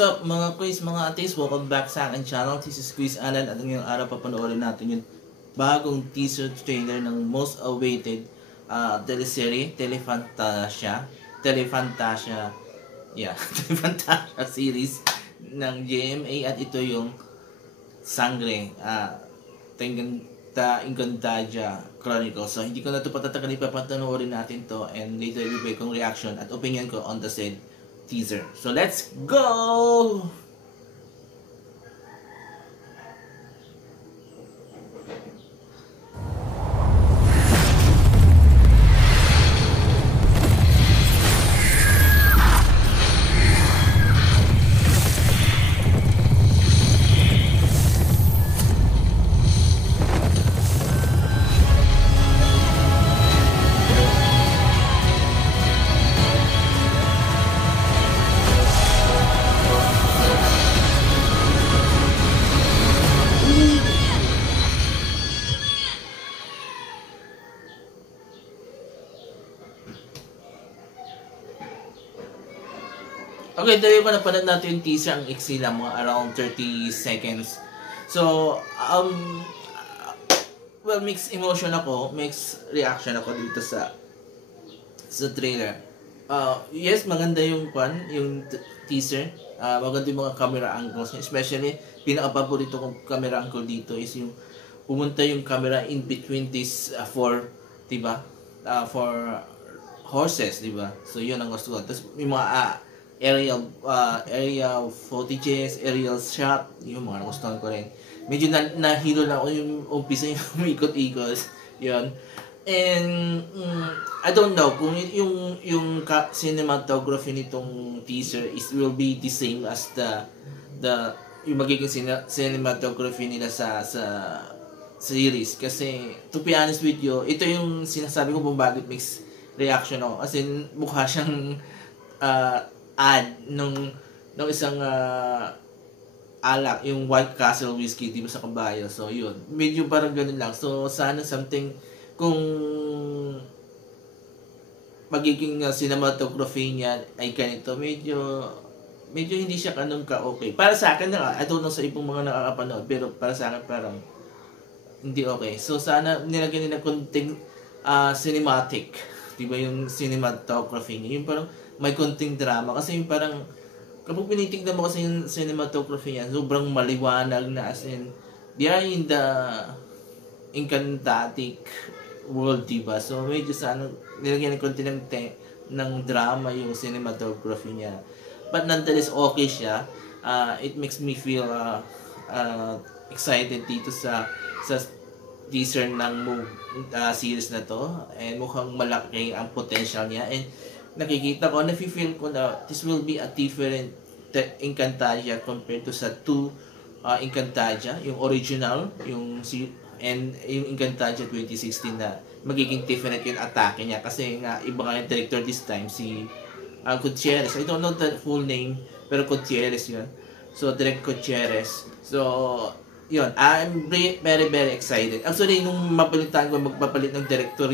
What's up mga quiz, mga atis? Welcome back sa akin channel. This is Quiz Alan at ngayong araw papanoorin natin yung bagong teaser trailer ng most awaited teleserye, Telefantasia, yeah, Telefantasia series ng GMA at ito yung Sangre, Encantadia Chronicles. So hindi ko na ito patatagalin, papanoorin natin to and later ibibigay kong reaction at opinion ko on the said teaser. So let's go! Okay, dahil pa napanood natin yung teaser, ang iksi lang, mga around 30 seconds. So, well, mixed emotion ako, mixed reaction ako dito sa trailer. Yes, maganda yung teaser. Maganda yung mga camera angles, especially pinaka-paborito kong camera angle dito is yung pumunta yung camera in between these four, diba? For horses, diba? So, yun ang gusto ko. Tapos, yung mga aerial footages, aerial shot, yung mga nagustuhan ko rin. Medyo nahilo na ako yung umpisa yung umikot-ikot, yun. And I don't know kung yung cinematography nitong teaser will be the same as yung magiging cinematography nila sa series. Kasi to be honest with you, ito yung sinasabi ko kung bakit mixed reaction ako. As in, mukha siyang ad nung isang alak, yung White Castle whiskey, di ba, sa kabayo. So, yun. Medyo parang ganun lang. So, sana something, kung magiging cinematography niya ay ganito, medyo hindi siya kanong ka-okay. Para sa akin na, I don't know sa ibang mga nakakapanood, pero para sa akin parang hindi okay. So, sana nilagyan nila konting cinematic. Di ba yung cinematography niya? Yung parang may konting drama kasi yung parang kapag pinitignan mo kasi yung cinematography niya, sobrang maliwanag na, as in they are in the encantatic world, diba? So medyo sana nilagyan ng konti ng drama yung cinematography niya, but nonetheless okay siya. It makes me feel excited dito sa teaser ng series na to, and mukhang malaki ang potential niya, and nakikita ko, nafe-feel ko na this will be a different Encantadia compared to sa two Encantadia, yung original, and yung Encantadia 2016 na magiging different yung atake niya kasi nga iba nga yung director this time, si Gutierrez. I don't know the full name, pero Gutierrez yun. So, Direk Gutierrez. So, yun. I'm very, very excited. Actually, nung mapalitan ko, magpapalit ng director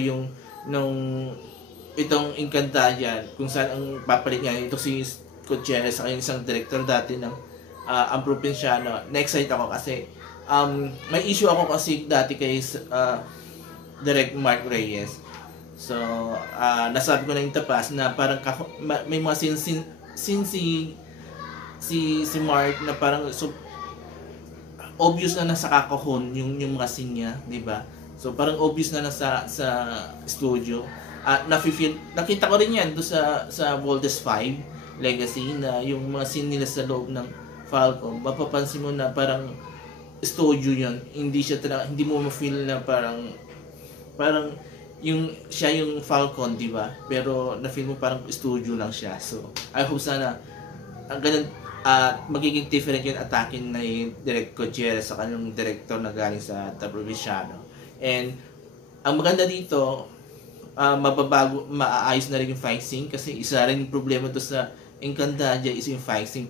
itong Encantadia, kung saan ang papalit niya, ito si Gutierrez, sa isang director dati ng ang Provinciano. Na-excite ako kasi may issue ako kasi dati kay Direct Mark Reyes. So, nasabi ko na yung tapas na parang may mga si Mark na parang obvious na nasa kakahon yung mga scene niya, di ba? So, parang obvious na nasa studio. Nakita ko rin yan doon sa Voltes 5 Legacy, na yung mga scene nila sa loob ng Falcon, mapapansin mo na parang studio yun. Hindi mo ma-feel na parang siya yung Falcon, di ba? Pero na-feel mo parang studio lang siya. So, I hope sana ganun, magiging different yung atakin na yung Direk Gutierrez sa kanyang director na galing sa The Provinciano. And ang maganda dito, maayos na rin yung fight scene, kasi isa rin yung problema to sa Encantadia is yung fight scene,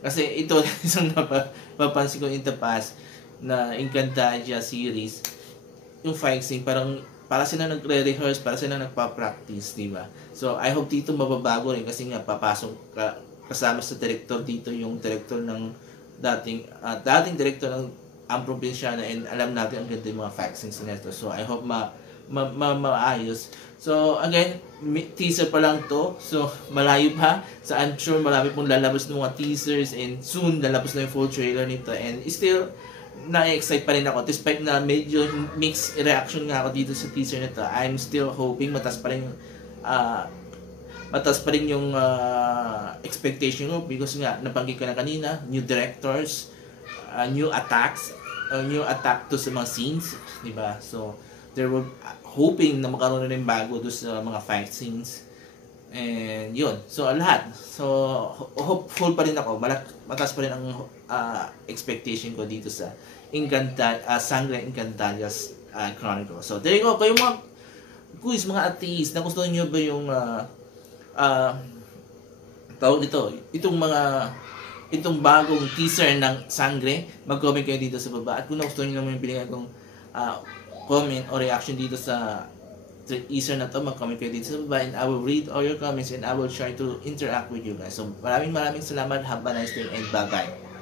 kasi ito isang napapansin ko in the past na Encantadia series, yung fight scene parang para sila nagre-rehearse, para sila nagpa-practice, di ba? So I hope dito mababago rin kasi nga papasok kasama sa director dito yung director ng dating director ng ang probinsyana, and alam natin ang ganda yung mga fight scenes nito. So I hope maayos. So again, teaser pa lang to. So malayo pa. So I'm sure marami pong lalabas ng mga teasers, and soon lalabas na yung full trailer nito, and still na-excite pa rin ako despite na medyo mixed reaction nga ako dito sa teaser nito. I'm still hoping mataas pa rin yung expectation ko, because nga nabanggit ko na kanina, new directors, new attack to sa mga scenes, di ba? So they were hoping na magkaroon na rin bago doon sa mga fight scenes, and yun, so lahat. So hopeful pa rin ako, mataas pa rin ang expectation ko dito sa Sangre Encantados's Chronicle. So there you go. Kayo mga quiz, mga atheist, nagustuhan nyo ba yung tawag dito, itong bagong teaser ng Sangre? Mag-comment kayo dito sa baba, at kung nagustuhan nyo naman yung binigay kong comment o reaction dito sa teaser na to, mag-comment kayo dito sa baba, and I will read all your comments, and I will try to interact with you guys. So maraming salamat. Have a nice day, and bye-bye.